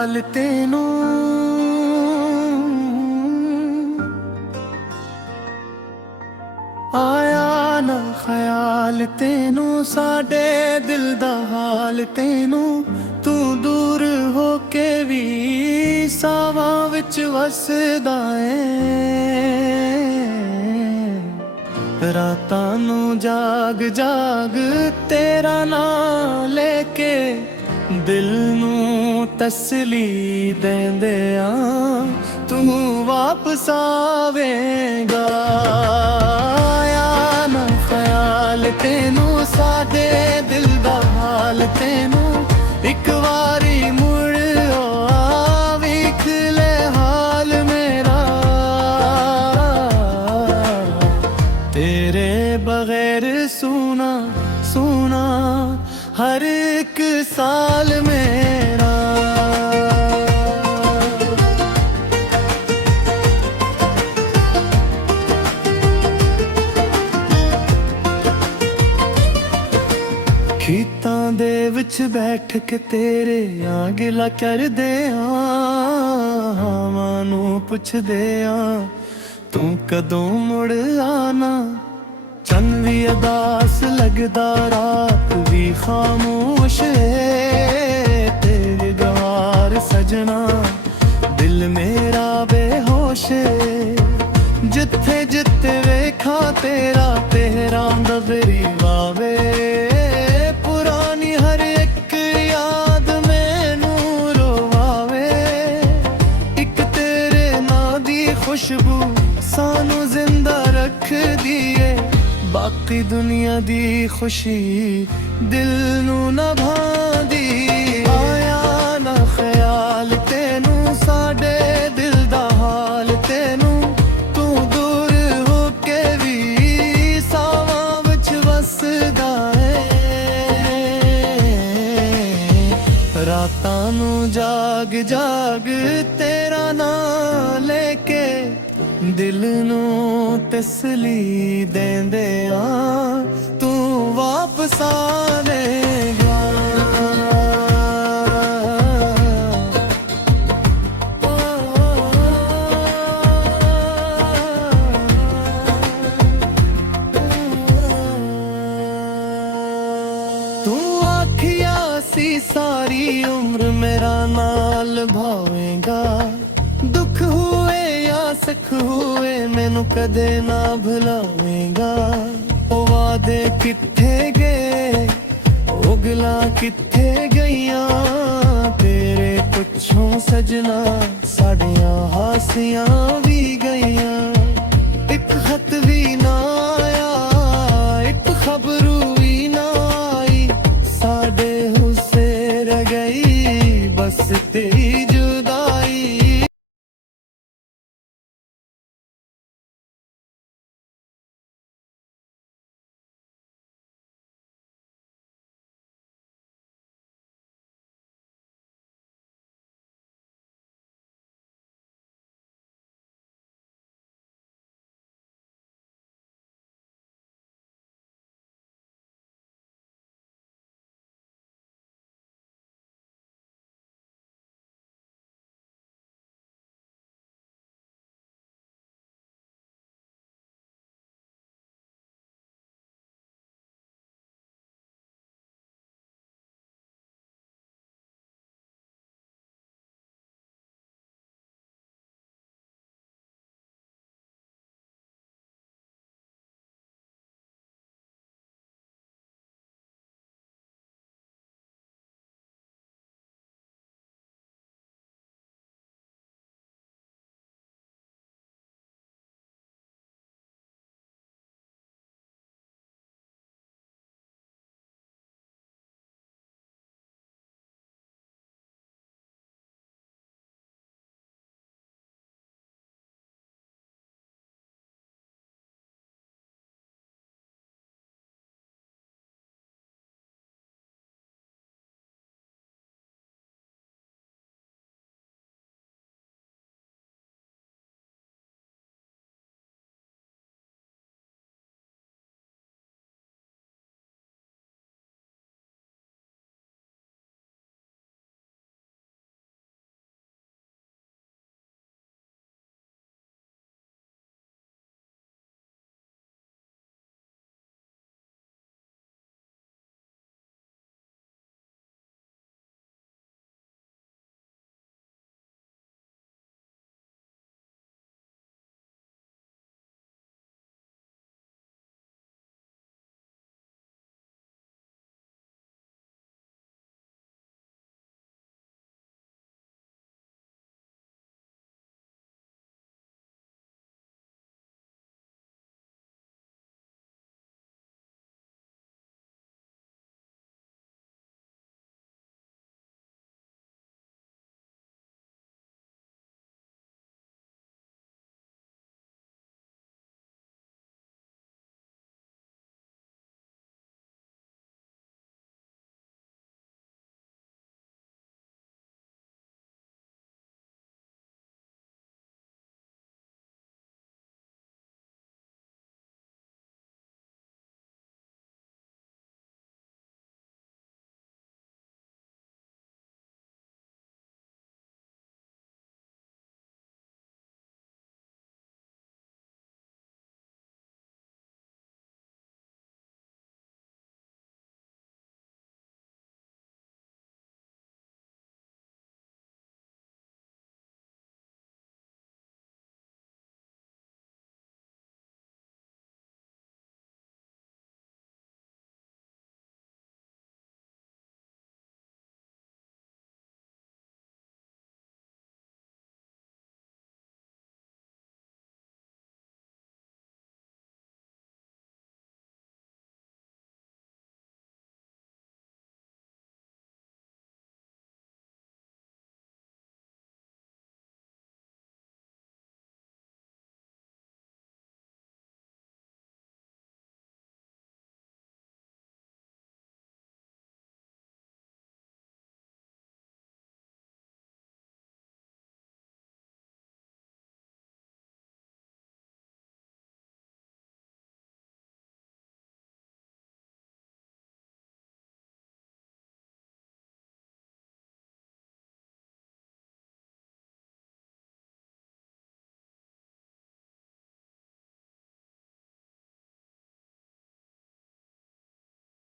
ख्याल तेनू आया ना ख्याल तेनू साडे दिल दा हाल तेनू तू दूर हो के भी सावां विच वसदा ऐ रातां नू जाग जाग तेरा नाम लेके दिल नू तसली देंदे आ तू वापस आवेगा आया ना ख्याल तेनू साडे दिल दा हाल तेनू एक वारी मुड़ वेख ले हाल मेरा तेरे बगैर सुना सुना हर एक साल मेरा खीतां दे विच बैठ के तेरे आ गिला कर दे हवां नू पुछदे तू कदों मुड़ आना चन भी अदास लगदा रात भी खामोश तेरे गवार सजना दिल मेरा बेहोश जिथे जिथे वेखा तेरा तेरा दबरी वावे पुरानी हर एक याद मैनू रोवावे एक तेरे नां दी खुशबू सानू जिंदा रख दिए बाकी दुनिया दी खुशी दिल नू ना भांदी आया ना ख्याल तेनू साडे दिल दा हाल तेनू तू दूर हो के भी सावां विच वसदा ऐ रातां नू जाग जाग तेरा नाम लेके दिल नू तसली देंदे तू वापस आवेगा तू आखिया सी सारी उम्र मेरा नाल भावेगा दुख हुए सख हुए मैनू कदे ना भुलावेगा ओ वादे किथे गए ओ गला किथे गईयां तेरे पुछों सजना साड़ियां हासियां भी गईयां एक खत भी ना